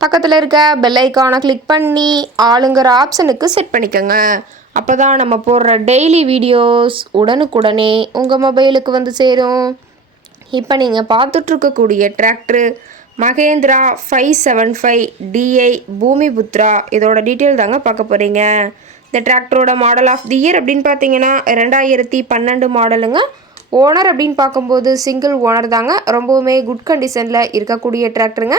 பக்கத்தில் இருக்க பெல் ஐக்கானை கிளிக் பண்ணி ஆளுங்கிற ஆப்ஷனுக்கு செட் பண்ணிக்கோங்க. அப்போ தான் நம்ம போடுற டெய்லி வீடியோஸ் உடனுக்குடனே உங்கள் மொபைலுக்கு வந்து சேரும். இப்போ நீங்கள் பார்த்துட்ருக்கக்கூடிய tractor Mahindra five seven five DI Bhoomi Putra இதோட டீட்டெயில் தாங்க பார்க்க போகிறீங்க இந்த டிராக்டரோட மாடல் ஆஃப் தி இயர் அப்படின்னு பார்த்தீங்கன்னா ரெண்டாயிரத்தி பன்னெண்டு மாடலுங்க ஓனர் அப்படின்னு பார்க்கும்போது சிங்கிள் ஓனர் தாங்க. ரொம்பவுமே குட் கண்டிஷனில் இருக்கக்கூடிய டிராக்டருங்க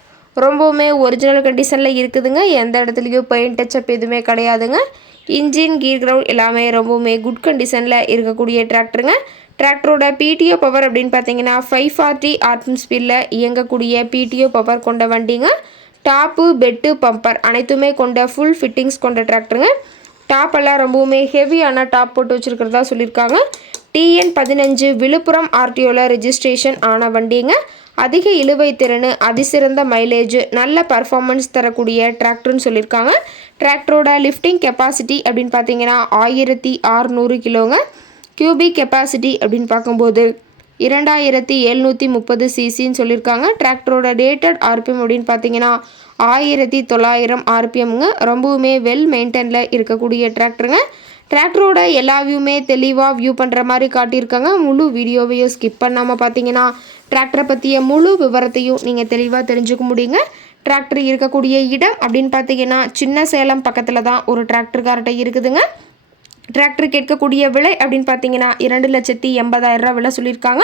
ரொம்பவுமே ஒரிஜினல் கண்டிஷனில் இருக்குதுங்க. எந்த இடத்துலையும் பெயிண்ட் டச்சப் எதுவுமே கிடையாதுங்க. இன்ஜின் கீர் கிரவுண்ட் எல்லாமே ரொம்பவுமே குட் கண்டிஷனில் இருக்கக்கூடிய டிராக்டருங்க டிராக்டரோட பிடிஓ பவர் அப்படின்னு பார்த்தீங்கன்னா ஃபைவ் ஃபார்ட்டி ஆர்பிஎம் ஸ்பீடில் இயங்கக்கூடிய பிடிஓ பவர் கொண்ட வண்டிங்க. டாப்பு பெட்டு பம்பர் அனைத்துமே கொண்ட ஃபுல் ஃபிட்டிங்ஸ் கொண்ட டிராக்டருங்க டாப் எல்லாம் ரொம்பவுமே ஹெவியான டாப் போட்டு வச்சுருக்கிறதா சொல்லியிருக்காங்க. டிஎன் பதினஞ்சு விழுப்புரம் ஆர்டிஓவில் ரெஜிஸ்ட்ரேஷன் ஆன வண்டிங்க. அதிக இழுவை திறன் அதிசிறந்த மைலேஜ் நல்ல பர்ஃபார்மன்ஸ் தரக்கூடிய டிராக்டர்னு சொல்லியிருக்காங்க டிராக்டரோட லிஃப்டிங் கெப்பாசிட்டி அப்படின்னு பார்த்தீங்கன்னா ஆயிரத்தி ஆறுநூறு கிலோங்க. கியூபிக் கெப்பாசிட்டி அப்படின்னு பார்க்கும்போது இரண்டாயிரத்தி எழுநூற்றி முப்பது சிசின்னு சொல்லியிருக்காங்க டிராக்டரோட டேட்டட் ஆர்பிஎம் அப்படின்னு பார்த்தீங்கன்னா ஆயிரத்தி தொள்ளாயிரம் ஆர்பிஎம்ங்க ரொம்பவுமே வெல் மெயின்டைனில் இருக்கக்கூடிய டிராக்டருங்க டிராக்டரோட எல்லா வியூமே தெளிவாக வியூ பண்ணுற மாதிரி காட்டியிருக்காங்க. முழு வீடியோவையும் ஸ்கிப் பண்ணாமல் பார்த்தீங்கன்னா டிராக்டரை பற்றிய முழு விவரத்தையும் நீங்கள் தெளிவாக தெரிஞ்சுக்க முடியுங்க. டிராக்டர் இருக்கக்கூடிய இடம் அப்படின்னு பார்த்தீங்கன்னா சின்ன சேலம் பக்கத்தில் தான் ஒரு டிராக்டர்கார்ட்டை இருக்குதுங்க. டிராக்டர் கேட்கக்கூடிய விலை அப்படின்னு பார்த்தீங்கன்னா இரண்டு லட்சத்தி எண்பதாயிரம் ரூபா விலை சொல்லியிருக்காங்க.